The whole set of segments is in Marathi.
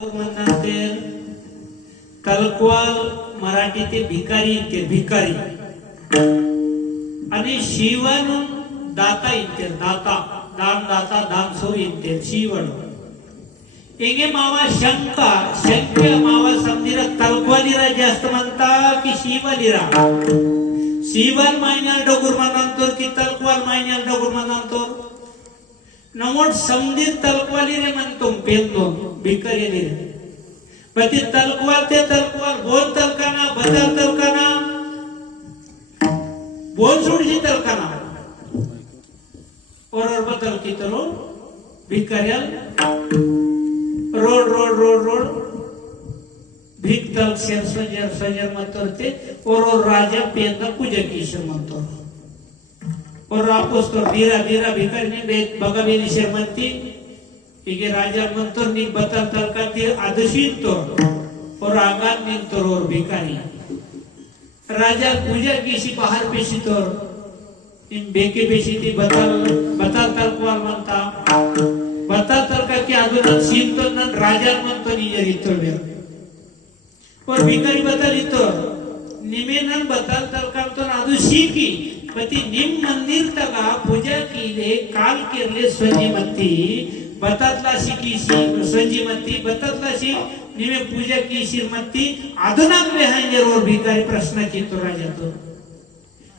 म्हणते तलकवाल मराठी ते भिकारी इथे भिकारी आणि शिवन दाता इथे दाता दान दाता दान सो इथे शिवन एगे मावा शंका शंक्य मावा समजीरा तलकवालीरा जास्त म्हणता की शिवलीरा शिवन मायन्याल डोगुर म्हणतो की तलकवाल मायन्याल डोगुर म्हणतो नमोड समजीर तलकवाली रे म्हणतो पेंदो भिकारी रे पति तलकवाल ते तलकवाल बोल तलकाना बदल तलकाना बोल सोडशी तलकाना और बदल की तलो भिकारियाल रोड रोड रोड रोड भिक तल शेर सजर सजर मतरते और राजा पेंदा पूजा किशोर म्हणतो और apostol dira dira भिकारी ने बेत बगा बेली शर्मंती इगे राजा मंत्र नि बता तलकाती आदर्शित तो और आगान नि तोर भिकारी राजा पूजा किसी बाहर पेशी तोर इन बेके पेशी ती बता तलकवाल म्हणता बता तलका की आदुन सीन तो न राजा मंत्र नि जरी तोर और भिकारी बता लितो निमेनन बता तलका तो आदुशी की पति निम मंदिर तका पूजा कीले काल केरले स्वजीमती बतातला शिकीशी स्वजीमती बतातला शि निमे पूजा की श्रीमती आधुनाक वेहांजर और भिकारी प्रश्न की तो राजा तो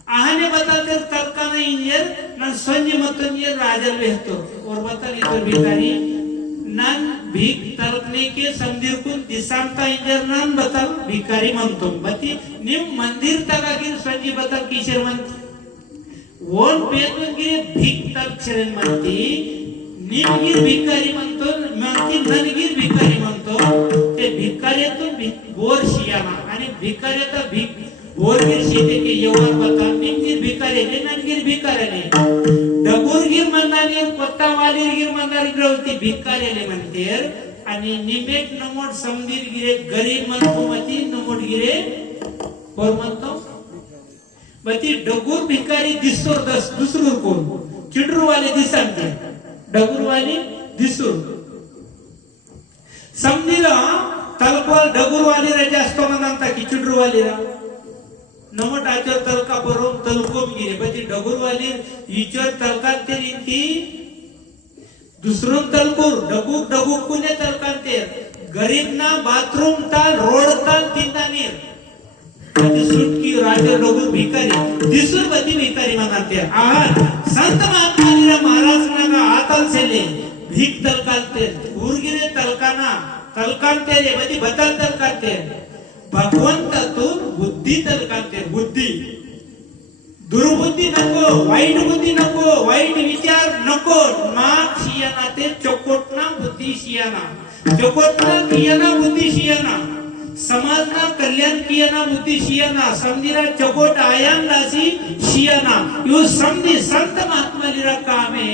आहने बताते तलकाना इंजर न स्वजीमतंजर राजा वेहतो और बताली तो भिकारी नन भीक तलकने के समंदिर को दिसांता इंजर नन बताल भिकारी म्हणतो बती निम मंदिर तका की स्वजी बताल की श्रीमती वोन पेन गिरे भीक तक चरण म्हणती निमगीर भिकारी म्हणतो म्हणती ननगीर भिकारी म्हणतो ते भिकाऱ्यातून बोर शियाना आणि भिकाऱ्याचा भीक बोरगीर शिते के यवार बता निमगीर भिकारी ने ननगीर भिकाऱ्याने डगुरगीर म्हणणारी कोत्तावालीगीर म्हणणारी ग्रवती भिकाऱ्याले म्हणते आणि निमेट नमोड समदीर गिरे गरीब म्हणतो मती नमोड गिरे बोर म्हणतो बती डगुर भिकारी दिसतो दुसरूर कोण चिडरू वाले दिसते डगुर वाले दिसूर समजीला तलकवाल डगुर वाले रे जास्त म्हणता की चिडरू वाले रा नमट आचर तलका परोम तलकोम गिरे बती डगुर वाले इचर तलकात ते रीती दुसरून तलकुर डगुक डगुक कुने तलकात ते गरीब ना बाथरूम ताल रोड ताल तिंदानीर सुटकी राजा डोगुर भिकारी दिसूर बदी भिकारी म्हणते आज संत महात्मा महाराज ना आतल सेले भीक तलकाते उर्गिरे तलकाना तलकाते रे बदी बदल तलकाते भगवंत तो बुद्धी तलकाते बुद्धी दुर्बुद्धी नको वाईट विचार नको माग शियाना ते चोकोटना बुद्धी शियाना चोकोटना कियाना बुद्धी शियाना समाजना कल्याण कियाना बुद्धि शियाना समझिरा चकोट आयान लासी शियाना यो समझी संत महात्मा लिरा कामे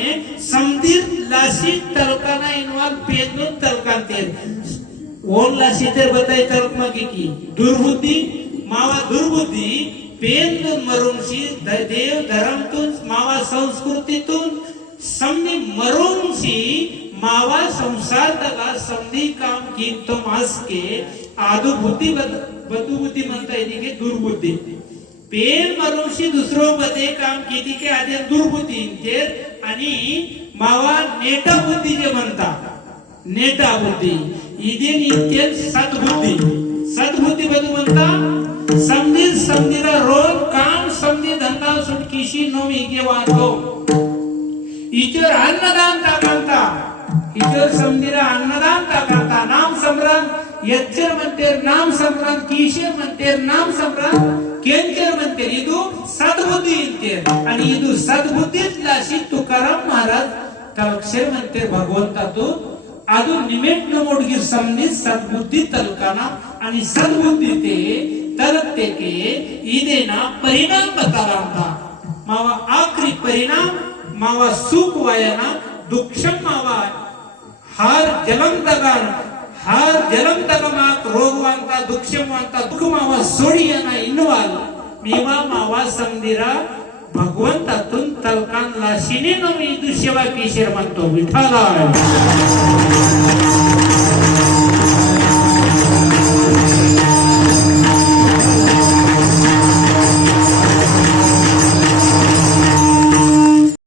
समझिर लासी तलकाना इनवाल पेदनो तलकांते ओन लासी तेर बताई तलकमा की दुर्बुद्धि मावा दुर्बुद्धि पेदनो मरुंशी देव धर्म तुन मावा संस्कृती तुन समझी मरुंशी मावा संसार तका समझी काम की तो मास के आदु बुद्धी बदु बुद्धी म्हणता येते की दुर्बुद्धी पेन मरुषी दुसरो मध्ये काम किती के आधी दुर्बुद्धी इंतेर आणि मावा नेटा बुद्धी जे म्हणता नेटा बुद्धी इदेन इंतेर सद्बुद्धी बदु म्हणता समजीरा रोज काम समजी धंदा सुटकीशी नोमी के वाटो इचर अन्नदान टाकता इचर समजीरा अन्नदान टाकता नाम सम्रान यच्चर म्हणतेर नाम सम्रान कीशर म्हणतेर नाम सम्रान केंचर म्हणतेर इदु सद्बुद्धी इंतेर आणि इदु सद्बुद्धीत लाशी तुकाराम महाराज तलक्षर म्हणतेर भगवंता तो आदु निमेट नमोडगीर समनी सद्बुद्धी तलकाना आणि सद्बुद्धी ते तलकते के इदेना परिणाम बतालांता मावा आखरी परिणाम मावा सुख वायना दुःखम मावा हार जलम दगान हार जलम तगमाक रोगवांता दुःखमवांता दुःखमावा सोडियाना इनवाल मीवा मावा समदिरा भगवंतातून तलकान लाशिने नमी दुष्यवा किशोर म्हणतो विठाला